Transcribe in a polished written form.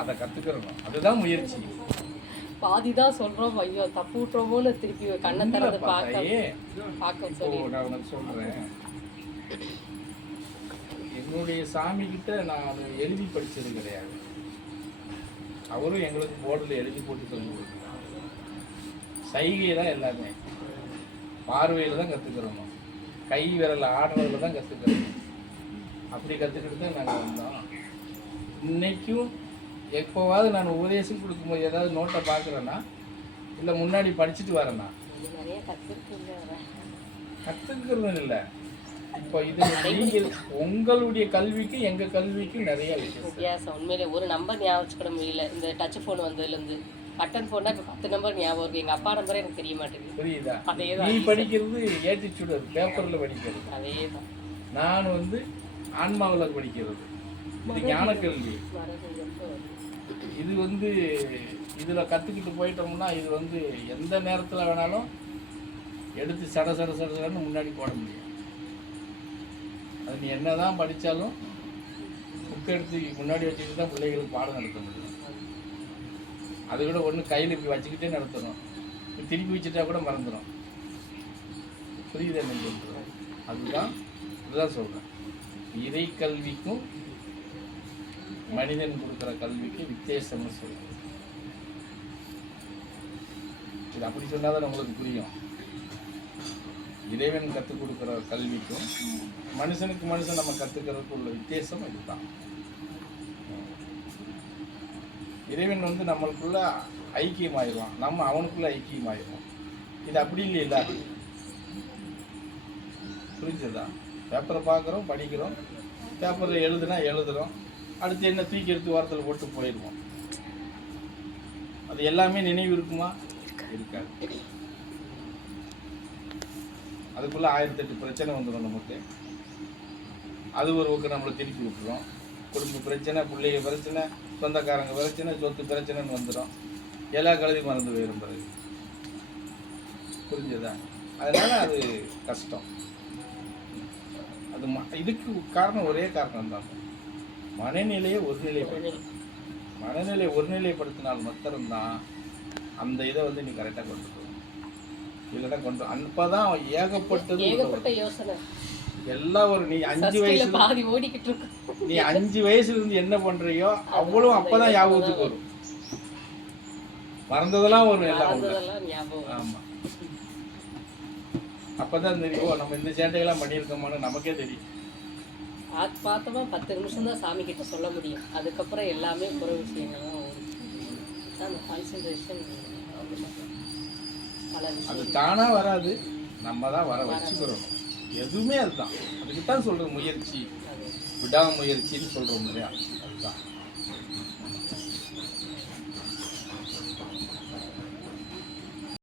அதை கற்றுக்கிறணும். அதுதான் முயற்சி. பாதி தான் சொல்கிறோம், ஐயோ தப்பு விட்டுறோமோன்னு திருப்பி கண்ணை திறந்து பார்க்க சொல்லி. நான் உனக்கு சொல்கிறேன், என்னுடைய சாமி கிட்ட நான் எழுதி படித்தது கிடையாது. அவரும் எங்களுக்கு போர்டில் எழுதி போட்டு சொல்லி கொடுக்குறாங்க. சைகை தான் எல்லாமே. பார்வையில் தான் கற்றுக்கிறோம், கை விரல் ஆடுறதுல தான் கற்றுக்கிறோம். அப்படி கற்றுக்கிட்டு தான் நாங்கள் வந்தோம். இன்னைக்கும் எப்போவாவது நான் உபதேசம் கொடுக்கும்போது ஏதாவது நோட்டை பார்க்குறேன்னா, இல்லை முன்னாடி படிச்சுட்டு வரேன்னா, கற்றுக்கிறது இல்லை. இப்போ இது நீங்கள் உங்களுடைய கல்விக்கும் எங்கள் கல்விக்கும் நிறைய வித்தியாசம். உண்மையிலே ஒரு நம்பர் ஞாபகம் வச்சுக்கிட முடியல. இந்த டச் ஃபோன் வந்ததுலேருந்து பட்டன் ஃபோன்னா இப்போ 10 நம்பர் ஞாபகம் இருக்குது. எங்கள் அப்பா நம்பரே எனக்கு தெரிய மாட்டேங்குது. புரியுதா? அதே நீ படிக்கிறது ஏட்டிச்சூடு, பேப்பரில் படிக்கிறது. அதே தான். நான் ஆன்மாவில் படிக்கிறது. இது ஞான கல்வி. இது இதில் கற்றுக்கிட்டு போயிட்டோம்னா இது எந்த நேரத்தில் வேணாலும் எடுத்து சடன்னு முன்னாடி போட முடியும். அது நீ என்ன தான் படித்தாலும் புக் எடுத்து முன்னாடி வச்சுக்கிட்டு தான் பிள்ளைகளுக்கு பாடம் நடத்த முடியும். அது கூட ஒன்று கையில் இப்படி வச்சுக்கிட்டே நடத்தணும். திருப்பி வச்சுட்டா கூட மறந்துடும். புரியுது என்ன சொல்கிறேன்? அதுதான் சொல்கிறேன். இறை கல்விக்கும் மனிதன் கொடுக்குற கல்விக்கு வித்தியாசம்னு சொல்கிறேன். இது அப்படி சொன்னால் தான் உங்களுக்கு புரியும். இறைவன் கற்றுக் கொடுக்குற கல்விக்கும் மனுஷனுக்கு மனுஷன் நம்ம கற்றுக்கிறதுக்கு உள்ள வித்தியாசம் இதுதான். இறைவன் நம்மளுக்குள்ள ஐக்கியமாயிடுவான், நம்ம அவனுக்குள்ள ஐக்கியமாயிடுவோம். இது அப்படி இல்லையில்ல. புரிஞ்சதா? பேப்பரை பார்க்குறோம், படிக்கிறோம், பேப்பரில் எழுதுகிறோம், அடுத்து என்ன தூக்கி எடுத்து வாரத்தில் போட்டு போயிடுவோம். அது எல்லாமே நினைவு இருக்குமா? இருக்காது. அதுக்குள்ளே 1008 பிரச்சனை வந்துடும் நமக்கு. அது ஒரு பக்கம் நம்மளை திருப்பி விட்டுரும். குடும்ப பிரச்சனை, பிள்ளைங்க பிரச்சனை, சொந்தக்காரங்க பிரச்சனை, சொத்து பிரச்சனைன்னு வந்துடும். எல்லா கழுதையும் மறந்து போயிடும் பிறகு. புரிஞ்சதா? அதனால் அது கஷ்டம். அது இதுக்கு காரணம் ஒரே காரணம் தான், மனநிலையை ஒருநிலைப்படுத்தினால் மாத்திரம்தான் அந்த இதை நீ கரெக்டாக கொண்டு போகணும். இல்லைன்னா அப்பதான் ஏகப்பட்ட யோசனை எல்லாம் நீ 5 வயசுல இருந்து என்ன பண்றியோ அவ்வளவு அப்பதான் ஞாபகத்துக்கு வரும். மறந்ததெல்லாம் வரும் எல்லாம். ஆமா, அப்பதான் தெரியும் நம்ம இந்த சேட்டையெல்லாம் பண்ணியிருக்கோமான்னு நமக்கே தெரியும். பார்த்தோமா 10 நிமிஷம் தான் சாமி கிட்ட சொல்ல முடியும். அதுக்கப்புறம் எல்லாமே புற விஷயங்கள் தான். கான்சென்ட்ரேஷன் அது தானா வராது, நம்ம தான் வர வச்சுக்கிறோம். எதுவுமே அதுதான். அதுக்கு தான் சொல்கிறோம் முயற்சி, விடாமுயற்சின்னு சொல்கிறோம் இல்லையா? அதுதான்.